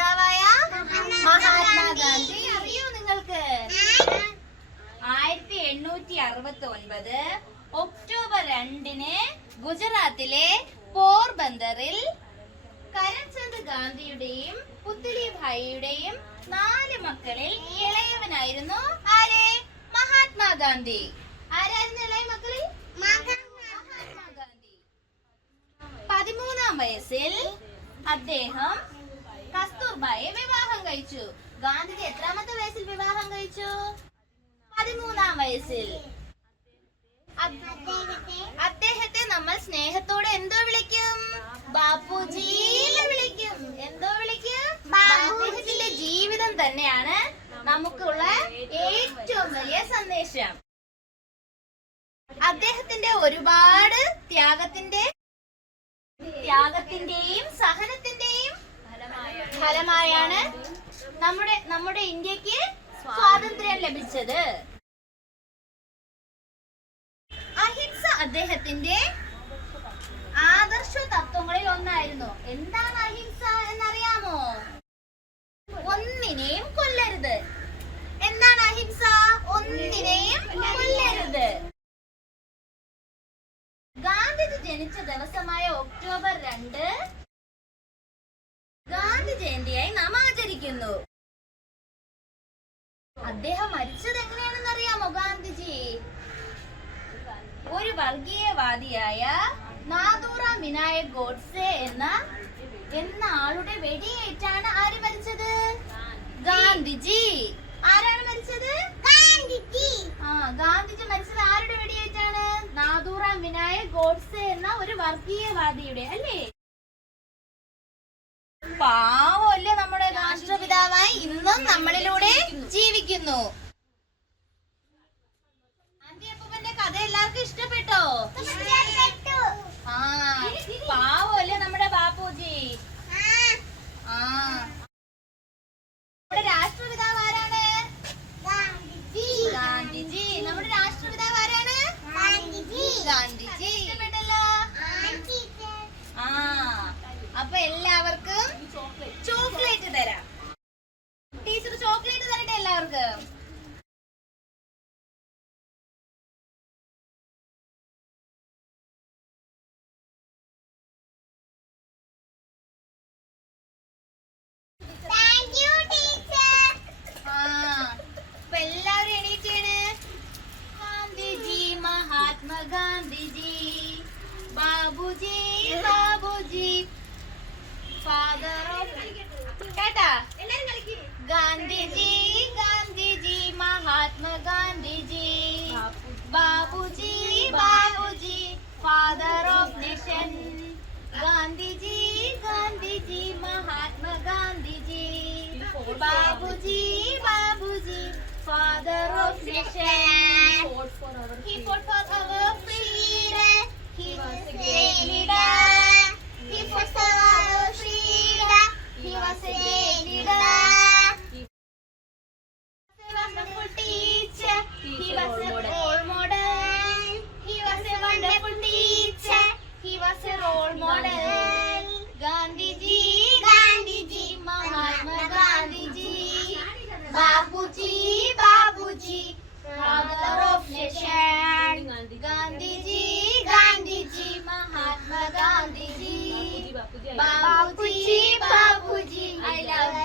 നേതാവായ മഹാത്മാഗാന്ധി. അറിയോ നിങ്ങൾക്ക്? ആയിരത്തി എണ്ണൂറ്റി അറുപത്തി ഒൻപത് ഒക്ടോബർ രണ്ടിന് ഗുജറാത്തിലെ പോർബന്ദറിൽ കരംചന്ദ് ഗാന്ധിയുടെയും പുത്ലി ഭായിയുടെയും നാല് മക്കളിൽ ഇളയവനായിരുന്നു ആരെ? മഹാത്മാഗാന്ധി. ആരായിരുന്നു ഇളയ മക്കളിൽ മഹാത്മാഗാന്ധി. പതിമൂന്നാം വയസ്സിൽ അദ്ദേഹം കസ്തൂർബായെ വിവാഹം കഴിച്ചു. ഗാന്ധിജി എത്രാമത്തെ വയസ്സിൽ വിവാഹം കഴിച്ചു? പതിമൂന്നാം വയസ്സിൽ. അദ്- അദ്ദേഹത്തെ നമ്മൾ സ്നേഹത്തോടെ എന്തോ വിളിക്കും? ബാപ്പുജി വിളിക്കും. എന്തോ വിളിക്കും? ജീവിതം തന്നെയാണ് നമുക്കുള്ള ഏറ്റവും വലിയ സന്ദേശം. അദ്ദേഹത്തിന്റെ ഒരുപാട് ത്യാഗത്തിന്റെ ത്യാഗത്തിന്റെയും സഹനത്തിന്റെയും ഫലമായാണ് നമ്മുടെ നമ്മുടെ ഇന്ത്യയ്ക്ക് സ്വാതന്ത്ര്യം ലഭിച്ചത്. അഹിംസ അദ്ദേഹത്തിന്റെ ആദർശ തത്വങ്ങളിൽ ഒന്നായിരുന്നു. എന്താണ് അഹിംസ എന്നറിയാമോ? ഒന്നിനെയും കൊല്ലരുത്. എന്താണ് അഹിംസ? ഒന്നിനെയും കൊല്ലരുത്. ഗാന്ധിജി ജനിച്ച ദിവസമായ ഒക്ടോബർ ആചരിക്കുന്നു അദ്ദേഹം മരിച്ചത് എങ്ങനെയാണെന്ന് അറിയാമോ ഗാന്ധിജി? ഒരു വർഗീയവാദിയായ നാദൂറാം വിനായക് ഗോഡ്സെ എന്ന എന്ന ആളുടെ വെടിയേറ്റാണ് ആര് മരിച്ചത്? ഗാന്ധിജി. ആരാണ് മരിച്ചത്? ഗാന്ധിജി. ആ ഗാന്ധിജി മരിച്ചത് ആരുടെ വെടിയേറ്റാണ്? നാദൂറാം വിനായക് ഗോഡ്സെ എന്ന ഒരു വർഗീയവാദിയുടെ അല്ലേ? ഇന്നും നമ്മളിലൂടെ ജീവിക്കുന്നു. ആന്റി അപ്പൂപ്പന്റെ കഥ എല്ലാവർക്കും ഇഷ്ടപ്പെട്ടോ? ആ പാവല്ലേ നമ്മുടെ ബാപ്പുജി? ആ. നമ്മുടെ രാഷ്ട്രപിതാവ് ആരാണ്? ഗാന്ധിജി. നമ്മുടെ രാഷ്ട്രപിതാവ് ആരാണ്? ഗാന്ധിജി. ഇഷ്ടപ്പെട്ടല്ലോ? ആ. അപ്പൊ എല്ലാവർക്കും ചോക്ലേറ്റ് തരാം. ബാബുജി ബാബുജി ഫാദർ ഓഫ് കേട്ടാ Gandhiji Gandhiji Mahatma Gandhiji Babuji Babuji father of nation Gandhiji Gandhiji Mahatma Gandhiji Babuji Babuji father of nation He fought for बाबूजी बाबूजी. I love